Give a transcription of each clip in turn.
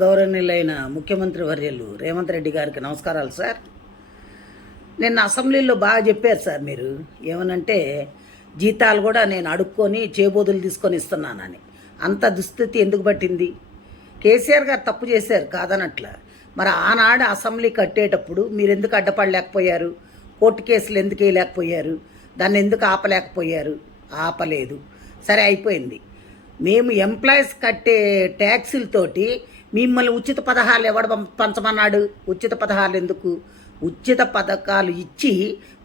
గౌరవనీయులైన ముఖ్యమంత్రి వర్యులు రేవంత్ రెడ్డి గారికి నమస్కారాలు సార్. నిన్న అసెంబ్లీలో బాగా చెప్పారు సార్. మీరు ఏమనంటే జీతాలు కూడా నేను అడుక్కొని చేబోదులు తీసుకొని ఇస్తున్నానని. అంత దుస్థితి ఎందుకు పట్టింది? కేసీఆర్ గారు తప్పు చేశారు కాదనట్ల. మరి ఆనాడు అసెంబ్లీ కట్టేటప్పుడు మీరు ఎందుకు అడ్డపడలేకపోయారు? కోర్టు కేసులు ఎందుకు వేయలేకపోయారు? దాన్ని ఎందుకు ఆపలేకపోయారు? ఆపలేదు. సరే, అయిపోయింది. మేము ఎంప్లాయీస్ కట్టే ట్యాక్సులతోటి మిమ్మల్ని ఉచిత పథకాలు ఎవడు పంచమన్నాడు? ఉచిత పథకాలు ఎందుకు? ఉచిత పథకాలు ఇచ్చి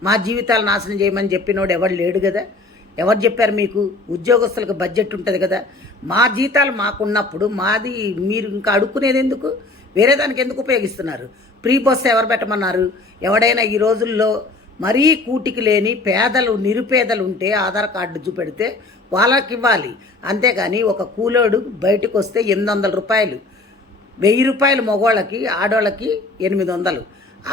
మా జీవితాలు నాశనం చేయమని చెప్పినోడు ఎవడు లేడు కదా. ఎవరు చెప్పారు మీకు? ఉద్యోగస్తులకు బడ్జెట్ ఉంటుంది కదా. మా జీతాలు మాకున్నప్పుడు మాది మీరు ఇంకా అడుక్కునేది ఎందుకు? వేరే దానికి ఎందుకు ఉపయోగిస్తున్నారు? ఫ్రీ బస్సు ఎవరు పెట్టమన్నారు? ఎవడైనా ఈ రోజుల్లో మరీ కూటికి లేని పేదలు నిరుపేదలు ఉంటే ఆధార్ కార్డు చూపెడితే వాళ్ళకి ఇవ్వాలి. అంతేగాని ఒక కూలోడు బయటకు వస్తే 800 రూపాయలు, 1000 రూపాయలు మగవాళ్ళకి, ఆడవాళ్ళకి 800.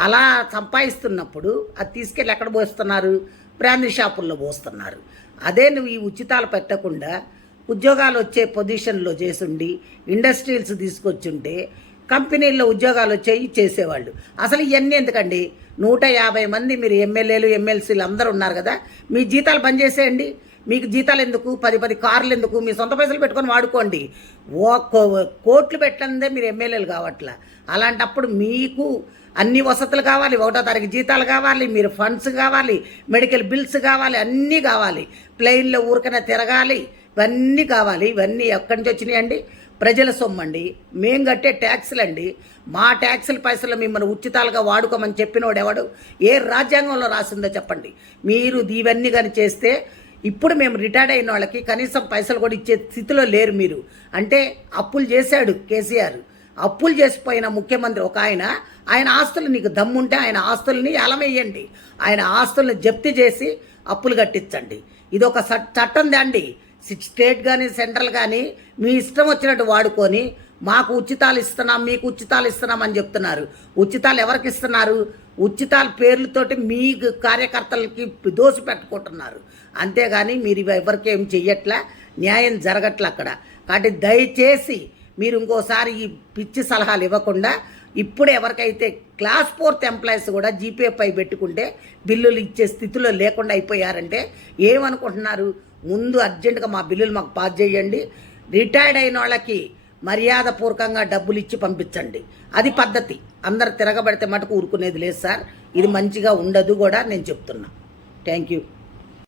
అలా సంపాదిస్తున్నప్పుడు అది తీసుకెళ్ళి ఎక్కడ పోస్తున్నారు? బ్రాందీ షాపుల్లో పోస్తున్నారు. అదే నువ్వు ఈ ఉచితాలు పెట్టకుండా ఉద్యోగాలు వచ్చే పొజిషన్లో చేసుండి ఇండస్ట్రీస్ తీసుకొచ్చుంటే కంపెనీల్లో ఉద్యోగాలు వచ్చేవి చేసేవాళ్ళు. అసలు ఇవన్నీ ఎందుకండి? 150 మంది మీరు ఎమ్మెల్యేలు ఎమ్మెల్సీలు అందరూ ఉన్నారు కదా, మీ జీతాలు బంద్ చేసేయండి. మీకు జీతాలు ఎందుకు? 10 కార్లు ఎందుకు? మీ సొంత పైసలు పెట్టుకొని వాడుకోండి. కోట్లు పెట్టందే మీరు ఎమ్మెల్యేలు కావట్లా. అలాంటప్పుడు మీకు అన్ని వసతులు కావాలి, 1వ తారీఖు జీతాలు కావాలి, మీరు ఫండ్స్ కావాలి, మెడికల్ బిల్స్ కావాలి, అన్నీ కావాలి. ప్లెయిన్లో ఊరికనే తిరగాలి, ఇవన్నీ కావాలి. ఇవన్నీ ఎక్కడి నుంచి వచ్చినాయండి? ప్రజల సొమ్మండి, మేము కట్టే ట్యాక్సులు అండి. మా ట్యాక్సుల పైసలు మిమ్మల్ని ఉచితాలుగా వాడుకోమని చెప్పినోడు ఎవడు? ఏ రాజ్యాంగంలో రాసిందో చెప్పండి. మీరు ఇవన్నీ కానీ చేస్తే ఇప్పుడు మేము రిటైర్డ్ అయిన వాళ్ళకి కనీసం పైసలు కూడా ఇచ్చే స్థితిలో లేరు మీరు. అంటే అప్పులు చేశాడు కేసీఆర్. అప్పులు చేసిపోయిన ముఖ్యమంత్రి ఒక ఆయన ఆస్తులు నీకు దమ్ముంటే ఆయన ఆస్తుల్ని ఏలమేయండి. ఆయన ఆస్తుల్ని జప్తు చేసి అప్పులు కట్టించండి. ఇది ఒక చట్టం దాండి. స్టేట్ కానీ సెంట్రల్ కానీ మీ ఇష్టం వచ్చినట్టు వాడుకొని మాకు ఉచితాలు ఇస్తున్నాం, మీకు ఉచితాలు ఇస్తున్నాం అని చెప్తున్నారు. ఉచితాలు ఎవరికి ఇస్తున్నారు? ఉచితాల పేర్లతోటి మీ కార్యకర్తలకి దోసి పెట్టుకుంటున్నారు. అంతేగాని మీరు ఎవరికి ఏం చెయ్యట్లా, న్యాయం జరగట్లే అక్కడ. కాబట్టి దయచేసి మీరు ఇంకోసారి ఈ పిచ్చి సలహాలు ఇవ్వకుండా ఇప్పుడు ఎవరికైతే క్లాస్ 4th ఎంప్లాయీస్ కూడా జీపీఎఫ్ పై పెట్టుకుంటే బిల్లులు ఇచ్చే స్థితిలో లేకుండా అయిపోయారంటే ఏమనుకుంటున్నారు? ముందు అర్జెంటుగా మా బిల్లులు మాకు పాస్ చేయండి. రిటైర్డ్ అయిన వాళ్ళకి మర్యాదపూర్వకంగా డబ్బులు ఇచ్చి పంపించండి. అది పద్ధతి. అందరు తిరగబడితే మటుకు ఊరుకునేది లేదు సార్. ఇది మంచిగా ఉండదు కూడా నేను చెప్తున్నా. Thank you.